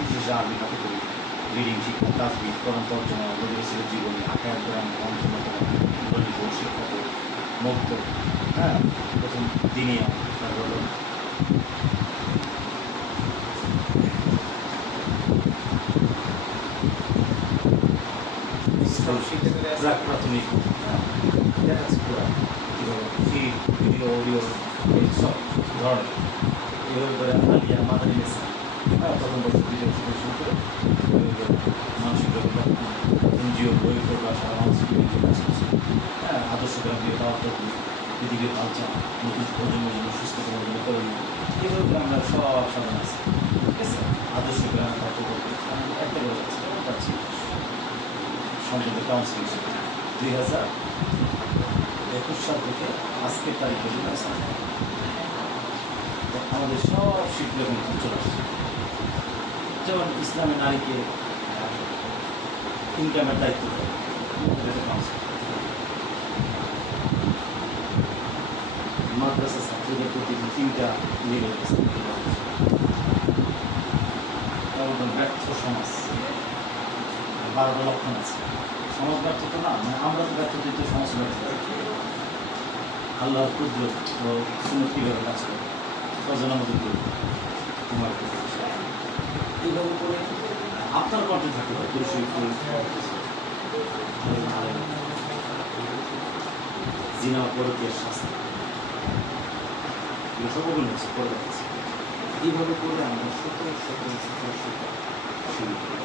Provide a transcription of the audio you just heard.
বিশেষ আরবি হাতে করি রিডিং শিক্ষা তাজবিদ কোরআন তর্জমা রবির জীবনী আখায়াত কোরআন গণিত শিক্ষক মুক্ত হ্যাঁ প্রথম দিনিয়া তারপর প্রাথমিক দেখাচ্ছে পুরা ফিড ভিডিও অডিও সব ধরনের এভাবে করে আলিয়া মাদারি মেসা হ্যাঁ প্রথম বছর ভিডিও শুরু করে মানসিক এনজিও বই প্রকাশ আর মানসিক হ্যাঁ আদর্শ গ্রাম দিয়ে পাওয়া পৃথিবীর কালচার নতুন প্রজন্মের জন্য সুস্থ জন্য করণীয় এভাবে আমরা সব সাধন আছি ঠিক আছে আদর্শ গ্রামে তত্ত্ব করতে একটা বলে যাচ্ছি সম্পর্কে কাউন্সিলিং 2021 সাল থেকে আজকের তারিখে আমাদের সব শিক্ষা কিন্তু চলে আসছে যেমন ইসলামে নারীকে ইনকামের দায়িত্ব দেয় মাদ্রাসা ছাত্রীদের প্রতি 3টা লেভেল তেমন ব্যর্থ সমাজ 12টা লক্ষণ আছে সমাজ ব্যর্থ তো না মানে আমরা তো ব্যর্থ দিতে সমাজ ব্যর্থ আল্লাহর কুদরত ও সুন্নাত কীভাবে কাজ করে সজনা মতো তোমার এইভাবে করে আপনার কণ্ঠে থাকতে হয় পুরুষের জিনা পরকের শাস্তি এগুলো সব ওগুলো হচ্ছে পরে এইভাবে করে আমরা 17 শুরু করি